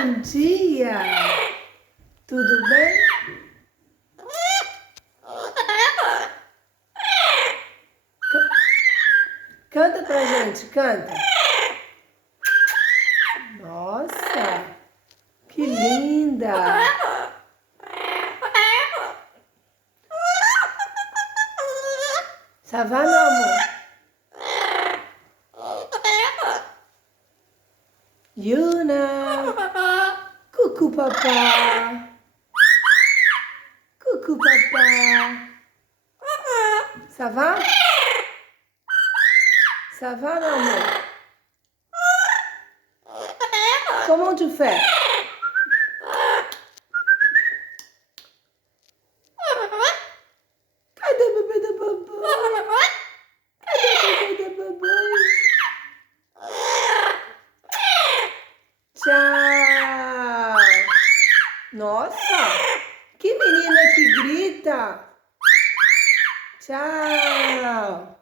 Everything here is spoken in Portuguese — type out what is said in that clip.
Bom dia! Tudo bem? Canta pra gente, canta. Nossa, que linda! Ça va, meu amor? Yuna! Coucou, papa! Coucou, papa! Ça va? Ça va, meu amor? Comment tu fais? Cadê o bebê da babãe? Cadê o bebê da babãe? Tchau! Nossa! Que menina que grita! Tchau!